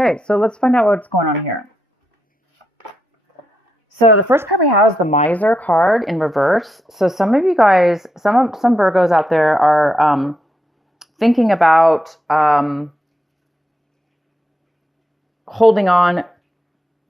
Okay, so let's find out what's going on here. So the first card we have is the Miser card in reverse. So some of you guys, some Virgos out there are thinking about holding on.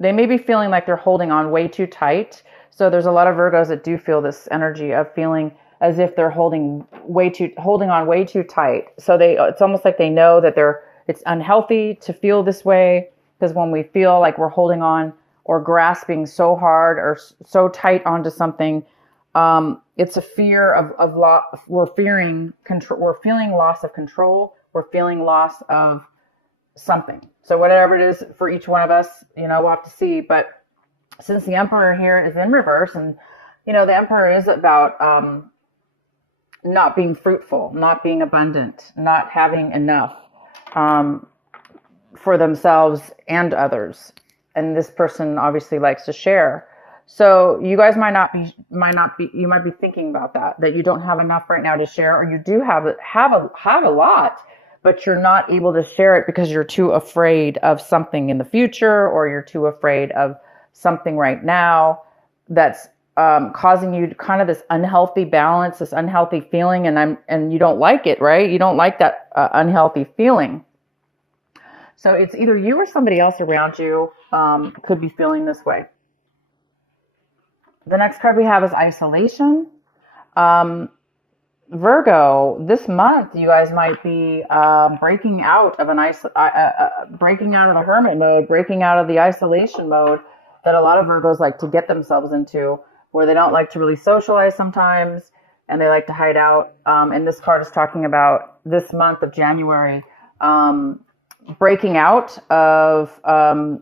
They may be feeling like they're holding on way too tight. So there's a lot of Virgos that do feel this energy of feeling as if they're holding on way too tight. So it's almost like they know that it's unhealthy to feel this way, because when we feel like we're holding on or grasping so hard or so tight onto something, it's a fear of loss. We're fearing control. We're feeling loss of control. We're feeling loss of something. So whatever it is for each one of us, we'll have to see. But since the Emperor here is in reverse, and the Emperor is about not being fruitful, not being abundant, not having enough for themselves and others. And this person obviously likes to share. So you guys might be thinking about that you don't have enough right now to share, or you do have a lot, but you're not able to share it because you're too afraid of something in the future, or you're too afraid of something right now that's causing you kind of this unhealthy balance, this unhealthy feeling, and you don't like it, right? You don't like that unhealthy feeling. So it's either you or somebody else around you could be feeling this way. The next card we have is isolation. Virgo, this month you guys might be breaking out of breaking out of the hermit mode, breaking out of the isolation mode that a lot of Virgos like to get themselves into, where they don't like to really socialize sometimes, and they like to hide out. And this card is talking about this month of January, breaking out of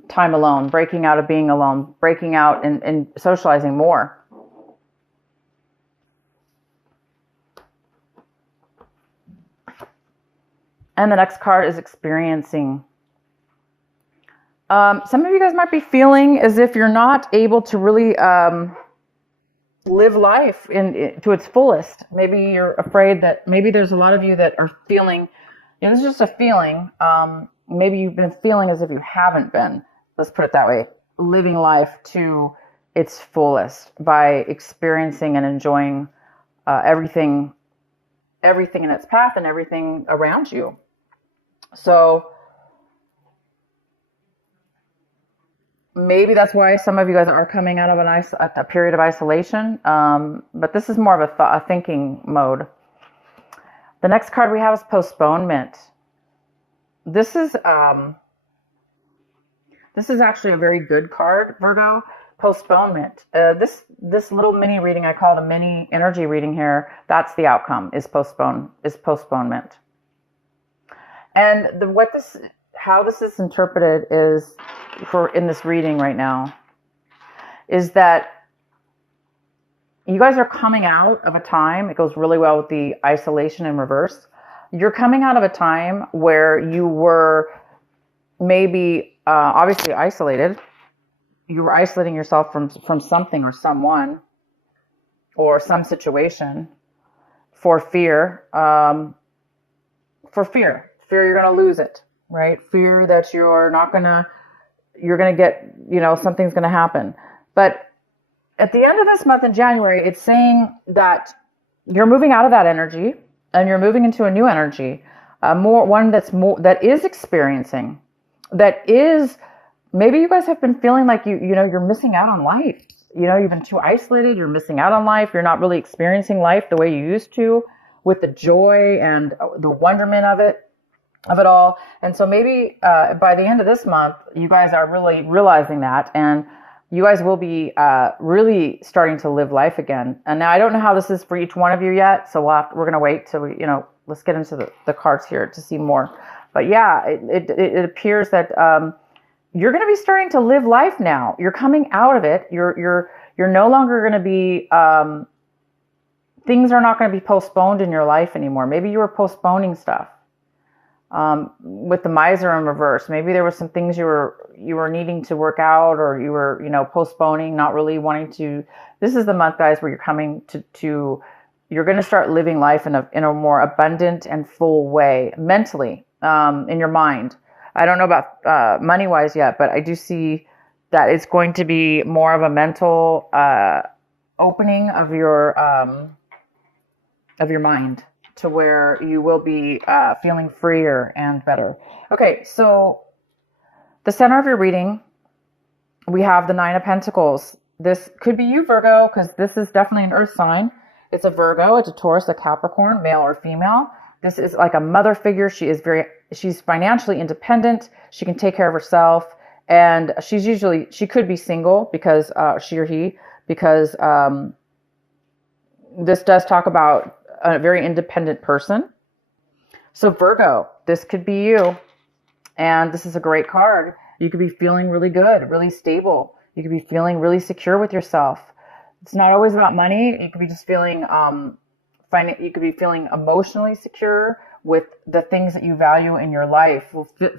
time alone, breaking out of being alone, breaking out and socializing more. And the next card is experiencing. Some of you guys might be feeling as if you're not able to really live life to its fullest. Maybe you're afraid that maybe there's a lot of you that are feeling, this is just a feeling. Maybe you've been feeling as if you haven't been, let's put it that way, living life to its fullest by experiencing and enjoying everything in its path and everything around you. So maybe that's why some of you guys are coming out of a period of isolation. But this is more of a thinking mode. The next card we have is postponement. This is actually a very good card, Virgo. Postponement. This little mini reading, I call it a mini energy reading here. That's the outcome, is postponement. And how this is interpreted is, in this reading right now, is that you guys are coming out of a time. It goes really well with the isolation in reverse. You're coming out of a time where you were maybe obviously isolated. You were isolating yourself from something or someone or some situation for fear. Fear you're going to lose it, right? Fear that you're going to get, something's going to happen. But at the end of this month in January, it's saying that you're moving out of that energy and you're moving into a new energy, that is experiencing, that is, maybe you guys have been feeling like you're missing out on life. You've been too isolated. You're missing out on life. You're not really experiencing life the way you used to, with the joy and the wonderment of it all. And so maybe by the end of this month, you guys are really realizing that, and you guys will be really starting to live life again. And now I don't know how this is for each one of you yet, so we're going to wait till let's get into the cards here to see more. But yeah, it appears that you're going to be starting to live life now. You're coming out of it. You're no longer going to be things are not going to be postponed in your life anymore. Maybe you were postponing stuff. With the Miser in reverse, maybe there were some things you were needing to work out, or you were postponing, not really wanting to. This is the month, guys, where you're coming to you're going to start living life in a more abundant and full way, mentally, in your mind. I don't know about money-wise yet, but I do see that it's going to be more of a mental opening of your mind to where you will be feeling freer and better. Okay, so the center of your reading, we have the Nine of Pentacles. This could be you, Virgo, because this is definitely an earth sign. It's a Virgo, it's a Taurus, a Capricorn, male or female. This is like a mother figure. She's financially independent. She can take care of herself. And she could be single because she or he, because this does talk about a very independent person. So Virgo, this could be you. And this is a great card. You could be feeling really good, really stable. You could be feeling really secure with yourself. It's not always about money. You could be just feeling, you could be feeling emotionally secure with the things that you value in your life.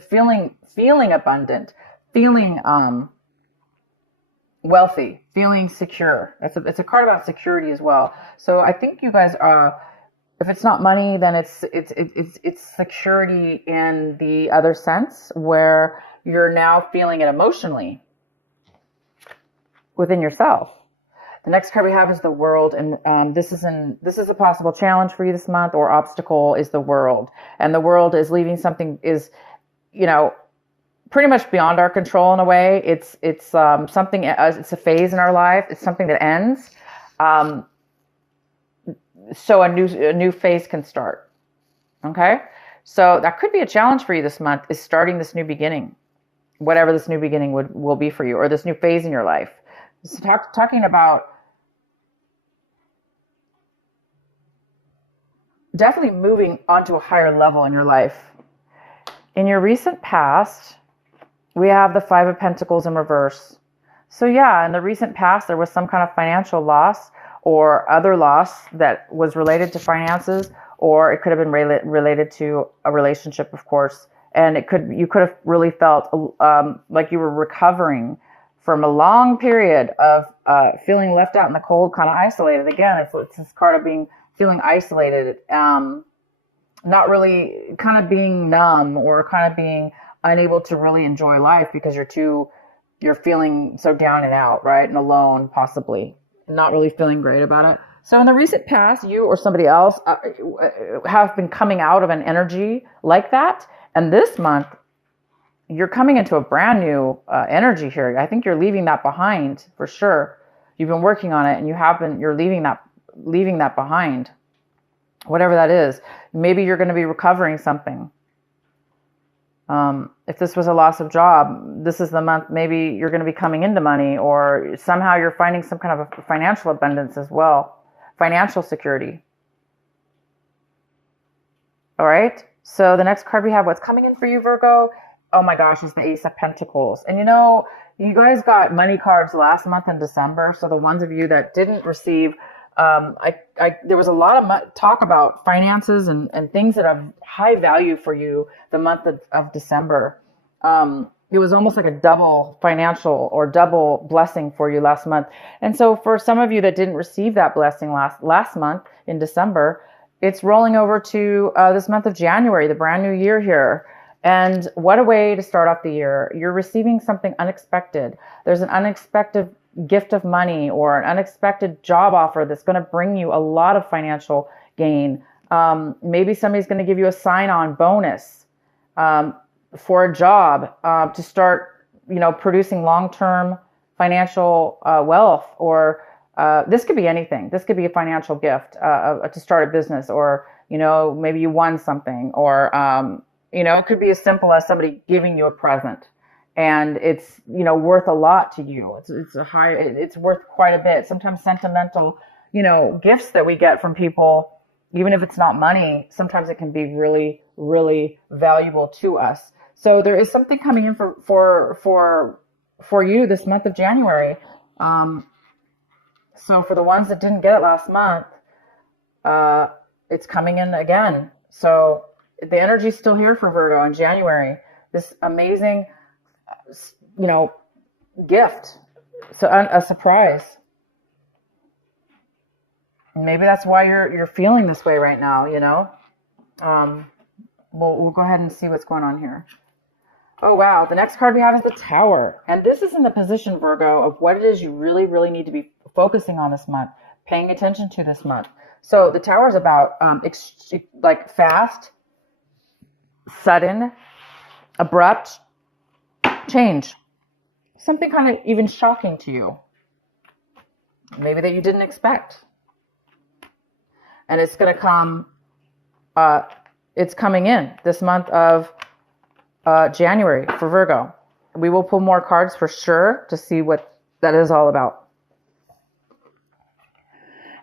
Feeling abundant, feeling wealthy, feeling secure. It's a card about security as well. So I think you guys are. If it's not money, then it's security in the other sense, where you're now feeling it emotionally within yourself. The next card we have is the World, and this is a possible challenge for you this month, or obstacle is the World, and the World is leaving something pretty much beyond our control in a way. It's something. It's a phase in our life. It's something that ends. So a new phase can start. Okay, so that could be a challenge for you this month, is starting this new beginning, whatever this new beginning will be for you, or this new phase in your life. So talking about definitely moving onto a higher level in your life. In your recent past, we have the Five of Pentacles in reverse. So yeah, in the recent past, there was some kind of financial loss or other loss that was related to finances, or it could have been related to a relationship, of course. And you could have really felt like you were recovering from a long period of feeling left out in the cold, kind of isolated. Again, it's this card of feeling isolated, not really, kind of being numb, or kind of being unable to really enjoy life because you're feeling so down and out, right? And alone, possibly. Not really feeling great about it. So in the recent past, you or somebody else have been coming out of an energy like that. And this month, you're coming into a brand new energy here. I think you're leaving that behind for sure. You've been working on it, and you're leaving that behind. Whatever that is. Maybe you're going to be recovering something. If this was a loss of job, this is the month maybe you're going to be coming into money, or somehow you're finding some kind of a financial abundance as well. Financial security. All right. So the next card we have, what's coming in for you, Virgo? Oh my gosh, is the Ace of Pentacles. And you guys got money cards last month in December. So the ones of you that didn't receive, there was a lot of talk about finances and things that have high value for you the month of December. It was almost like a double financial or double blessing for you last month. And so for some of you that didn't receive that blessing last month in December, it's rolling over to this month of January, the brand new year here. And what a way to start off the year. You're receiving something unexpected. There's an unexpected gift of money or an unexpected job offer that's going to bring you a lot of financial gain. Maybe somebody's going to give you a sign-on bonus for a job to start, producing long-term financial wealth. Or this could be anything. This could be a financial gift to start a business, or maybe you won something, or it could be as simple as somebody giving you a present. And it's, worth a lot to you. It's worth quite a bit. Sometimes sentimental, gifts that we get from people, even if it's not money, sometimes it can be really, really valuable to us. So there is something coming in for you this month of January. So for the ones that didn't get it last month, it's coming in again. So the energy is still here for Virgo in January. This amazing gift. So a surprise. Maybe that's why you're feeling this way right now, We'll go ahead and see what's going on here. Oh, wow. The next card we have is the Tower. And this is in the position, Virgo, of what it is you really, really need to be focusing on this month, paying attention to this month. So the Tower is about like fast, sudden, abrupt change. Something kind of even shocking to you. Maybe that you didn't expect. And it's going to come, it's coming in this month of January for Virgo. We will pull more cards for sure to see what that is all about.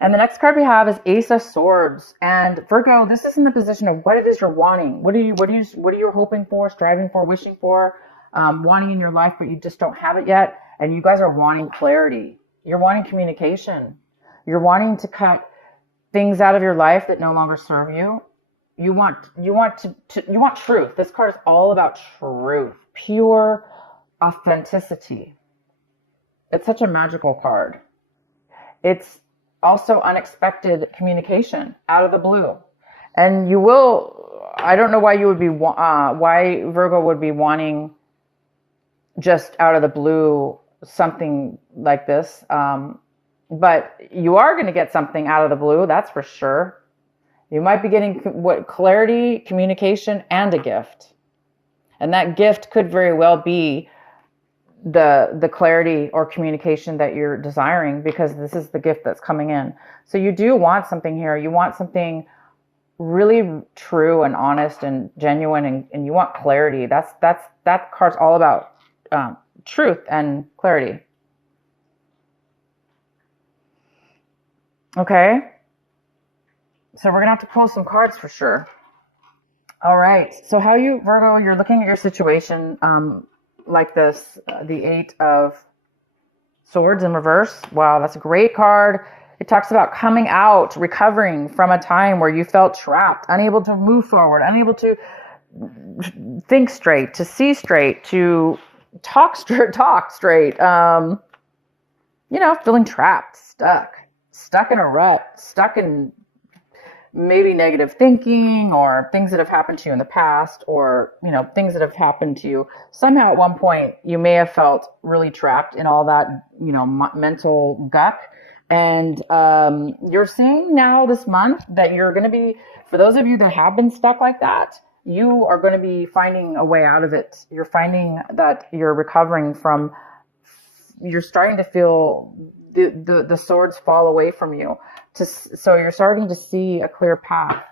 And the next card we have is Ace of Swords. And Virgo, this is in the position of what it is you're wanting. What are you hoping for, striving for, wishing for, wanting in your life, but you just don't have it yet. And you guys are wanting clarity. You're wanting communication. You're wanting to cut things out of your life that no longer serve you. You want truth. This card is all about truth, pure authenticity. It's such a magical card. It's also unexpected communication out of the blue. And you will, I don't know why you would be, why Virgo would be wanting just out of the blue something like this. But you are going to get something out of the blue, that's for sure. You might be getting clarity, communication, and a gift. And that gift could very well be the clarity or communication that you're desiring, because this is the gift that's coming in. So you do want something here. You want something really true and honest and genuine, and you want clarity. That card's all about truth and clarity. Okay. So we're going to have to pull some cards for sure. All right. So how you, Virgo, you're looking at your situation like this, the Eight of Swords in reverse. Wow, that's a great card. It talks about coming out, recovering from a time where you felt trapped, unable to move forward, unable to think straight, to see straight, to talk straight. Feeling trapped, stuck in a rut, stuck in maybe negative thinking, or things that have happened to you in the past, or, things that have happened to you. Somehow at one point, you may have felt really trapped in all that, mental guck. And you're seeing now this month that you're going to be, for those of you that have been stuck like that, you are going to be finding a way out of it. You're finding that you're recovering from, you're starting to feel the swords fall away from you. So you're starting to see a clear path.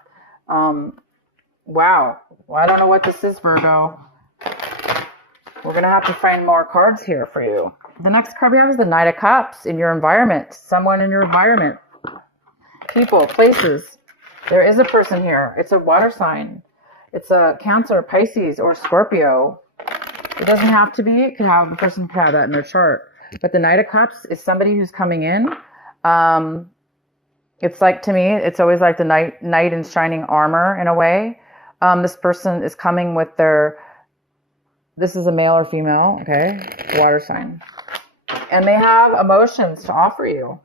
Wow. Well, I don't know what this is, Virgo. We're going to have to find more cards here for you. The next card we have is the Knight of Cups in your environment. Someone in your environment. People, places. There is a person here. It's a water sign. It's a Cancer, Pisces, or Scorpio. It doesn't have to be. The person could have that in their chart. But the Knight of Cups is somebody who's coming in. It's like, to me, it's always like the knight in shining armor in a way. This person is coming with this is a male or female, okay? Water sign. And they have emotions to offer you.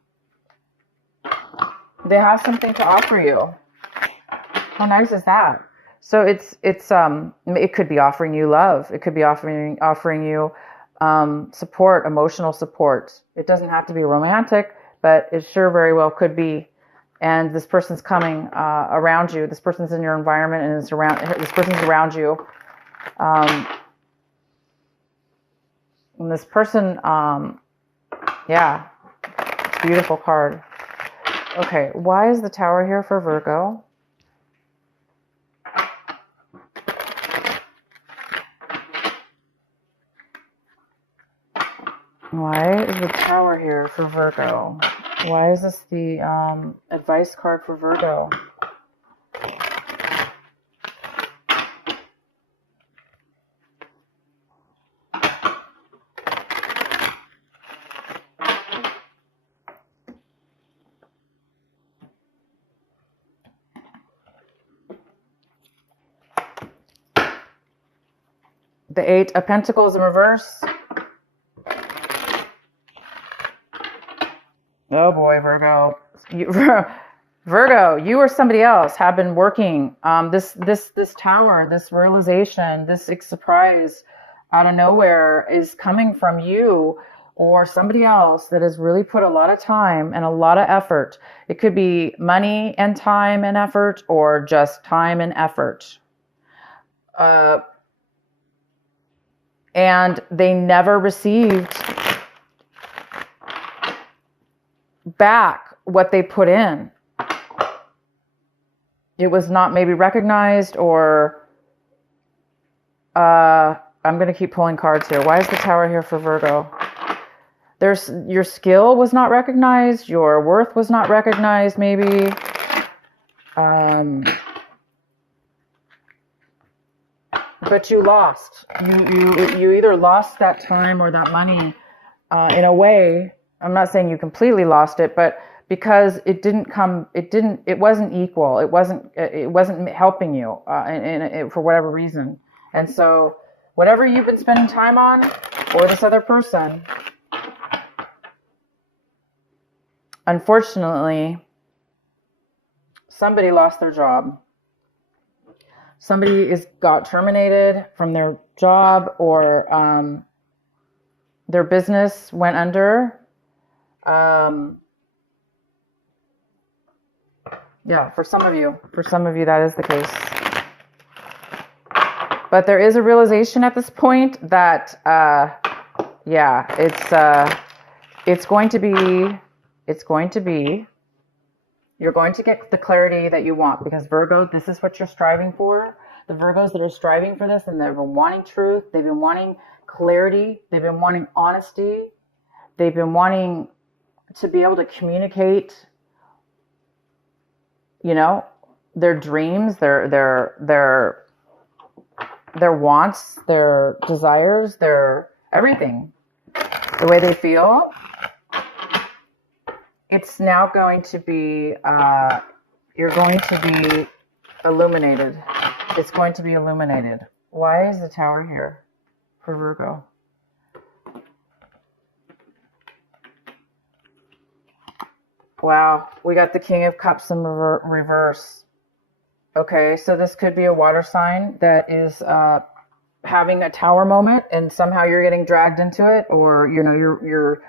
They have something to offer you. How nice is that? So it could be offering you love. It could be offering you support, emotional support. It doesn't have to be romantic, but it sure very well could be. And this person's coming around you. This person's in your environment, and this person's around you. And this person, it's a beautiful card. Okay, why is the Tower here for Virgo? Why is the Tower here for Virgo? Why is this the advice card for Virgo? The Eight of Pentacles in reverse. Oh boy, Virgo. Virgo, you or somebody else have been working this Tower, this realization, this surprise out of nowhere is coming from you or somebody else that has really put a lot of time and a lot of effort. It could be money and time and effort, or just time and effort. And they never received back what they put in. It was not maybe recognized, or I'm going to keep pulling cards here. Why is the Tower here for Virgo? Your skill was not recognized. Your worth was not recognized, maybe. But you lost. You either lost that time or that money in a way. I'm not saying you completely lost it, but because it wasn't equal. It wasn't helping you for whatever reason. And so whatever you've been spending time on, or this other person, unfortunately, somebody lost their job. Somebody got terminated from their job, or their business went under. Yeah, for some of you that is the case. But there is a realization at this point that, it's going to be, you're going to get the clarity that you want, because Virgo, this is what you're striving for. The Virgos that are striving for this, and they've been wanting truth, they've been wanting clarity, they've been wanting honesty, they've been wanting to be able to communicate, their dreams, their wants, their desires, their everything, the way they feel. It's now going to be, you're going to be illuminated. It's going to be illuminated. Why is the Tower here for Virgo? Wow, we got the King of Cups in reverse. Okay, so this could be a water sign that is having a tower moment, and somehow you're getting dragged into it, or you're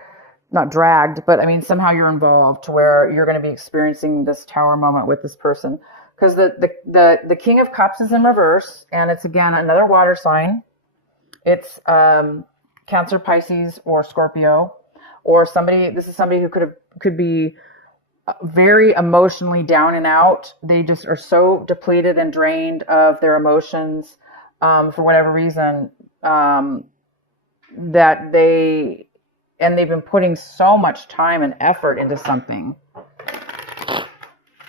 not dragged, but I mean somehow you're involved to where you're going to be experiencing this tower moment with this person. Because the King of Cups is in reverse, and it's again another water sign. It's Cancer, Pisces, or Scorpio, or somebody. This is somebody who could be very emotionally down and out. They just are so depleted and drained of their emotions for whatever reason, that they've been putting so much time and effort into something,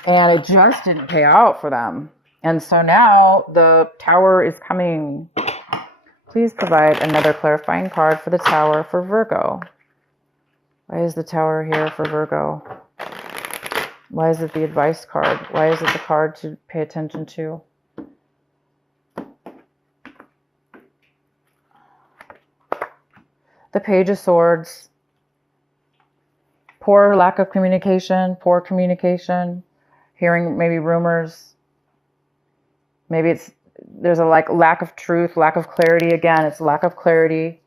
and it just didn't pay out for them. And so now the Tower is coming. Please provide another clarifying card for the Tower for Virgo. Why is the Tower here for Virgo? Why is it the advice card? Why is it the card to pay attention to? The Page of Swords. Poor lack of communication, hearing maybe rumors. Maybe there's a lack of truth, lack of clarity. Again, it's lack of clarity.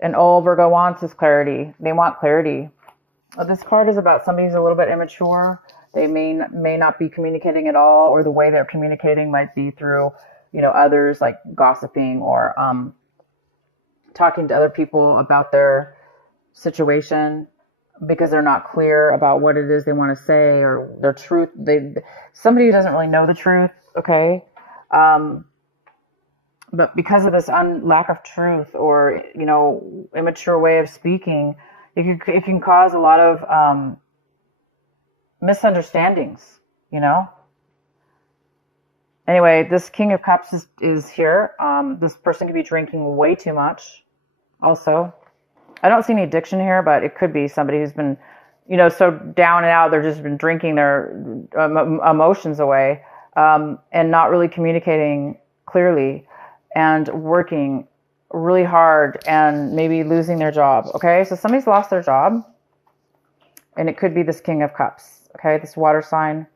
And all Virgo wants is clarity. They want clarity. This card is about somebody who's a little bit immature. They may not be communicating at all, or the way they're communicating might be through, others, like gossiping, or talking to other people about their situation, because they're not clear about what it is they want to say, or their truth. Somebody who doesn't really know the truth, okay? But because of this lack of truth, or, immature way of speaking, it can cause a lot of misunderstandings, Anyway, this King of Cups is here. This person could be drinking way too much also. I don't see any addiction here, but it could be somebody who's been, so down and out, they've just been drinking their emotions away, and not really communicating clearly, and working really hard, and maybe losing their job. Okay, so somebody's lost their job, and it could be this King of Cups. Okay, this water sign.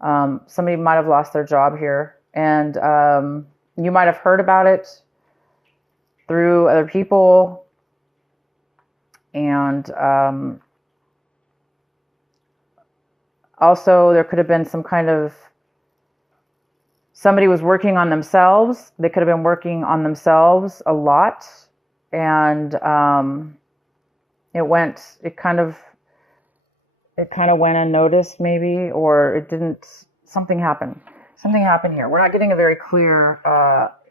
Somebody might have lost their job here, and you might have heard about it. through other people. And also there could have been some kind of, somebody was working on themselves. They could have been working on themselves a lot. And it kind of went unnoticed maybe, or it didn't, something happened here. We're not getting a very clear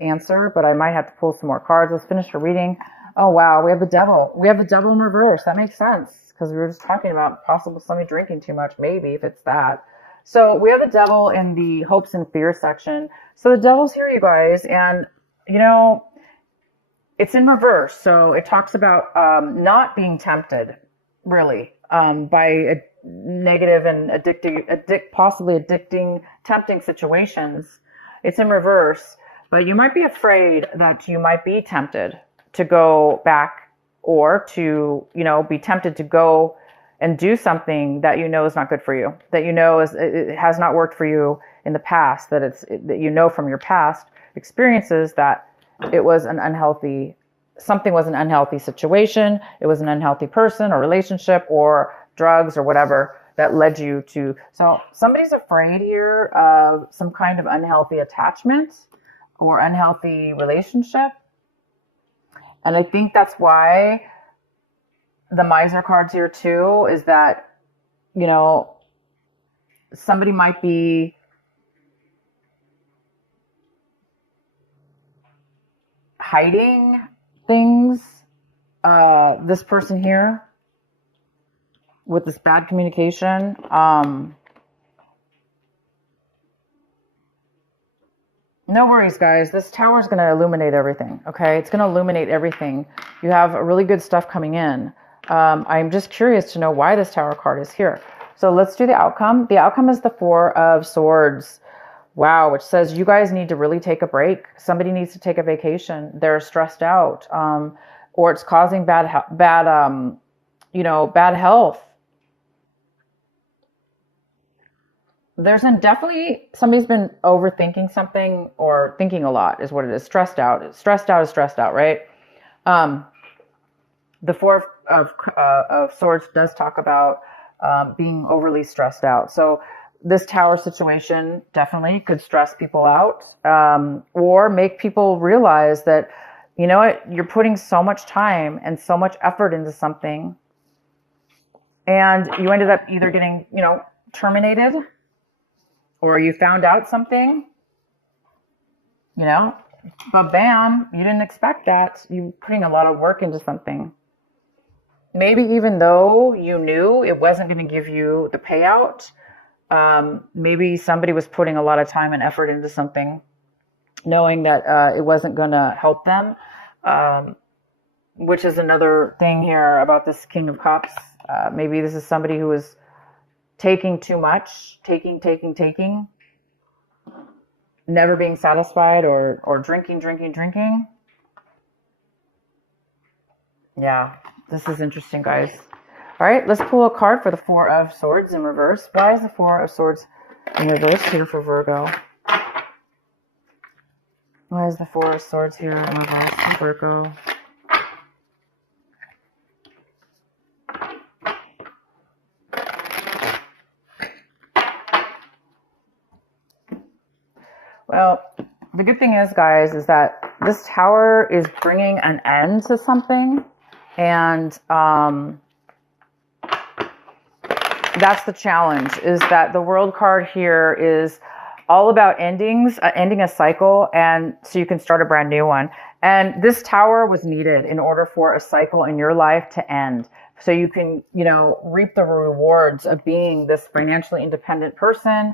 answer, but I might have to pull some more cards. Let's finish the reading. Oh wow, we have the devil. We have the devil in reverse. That makes sense, because we were just talking about possible somebody drinking too much, maybe, if it's that. So we have the devil in the hopes and fears section. So the devil's here, you guys, and you know, it's in reverse. So it talks about not being tempted, really, by a negative and possibly addicting, tempting situations. It's in reverse, but you might be afraid that you might be tempted to go back, or to, you know, be tempted to go and do something that you know is not good for you, that you know it has not worked for you in the past, that you know from your past experiences that it was something was an unhealthy situation, it was an unhealthy person or relationship or drugs or whatever that led you to. So somebody's afraid here of some kind of unhealthy attachment or unhealthy relationship. And I think that's why the miser card's here too, is that, you know, somebody might be hiding things. This person here with this bad communication. No worries, guys. This tower is going to illuminate everything. Okay, it's going to illuminate everything. You have really good stuff coming in. I'm just curious to know why this tower card is here. So let's do the outcome. The outcome is the Four of Swords. Wow, which says you guys need to really take a break. Somebody needs to take a vacation. They're stressed out, or it's causing bad health. There's definitely somebody's been overthinking something, or thinking a lot is what it is. Stressed out. Stressed out is stressed out, right? The Four of Swords does talk about being overly stressed out. So this tower situation definitely could stress people out, or make people realize that, you know what, you're putting so much time and so much effort into something, and you ended up either getting, you know, terminated, or you found out something, you know, but bam, you didn't expect that. You're putting a lot of work into something. Maybe even though you knew it wasn't going to give you the payout, maybe somebody was putting a lot of time and effort into something, knowing that it wasn't going to help them, which is another thing here about this King of Cups. Maybe this is somebody who was taking too much, taking, never being satisfied, or drinking. Yeah, this is interesting, guys. All right, let's pull a card for the Four of Swords in reverse. Why is the Four of Swords in reverse here for Virgo? Why is the Four of Swords here in reverse for Virgo? Well, the good thing is, guys, is that this tower is bringing an end to something, and that's the challenge, is that the World card here is all about endings, ending a cycle, and so you can start a brand new one. And this tower was needed in order for a cycle in your life to end, so you can, you know, reap the rewards of being this financially independent person,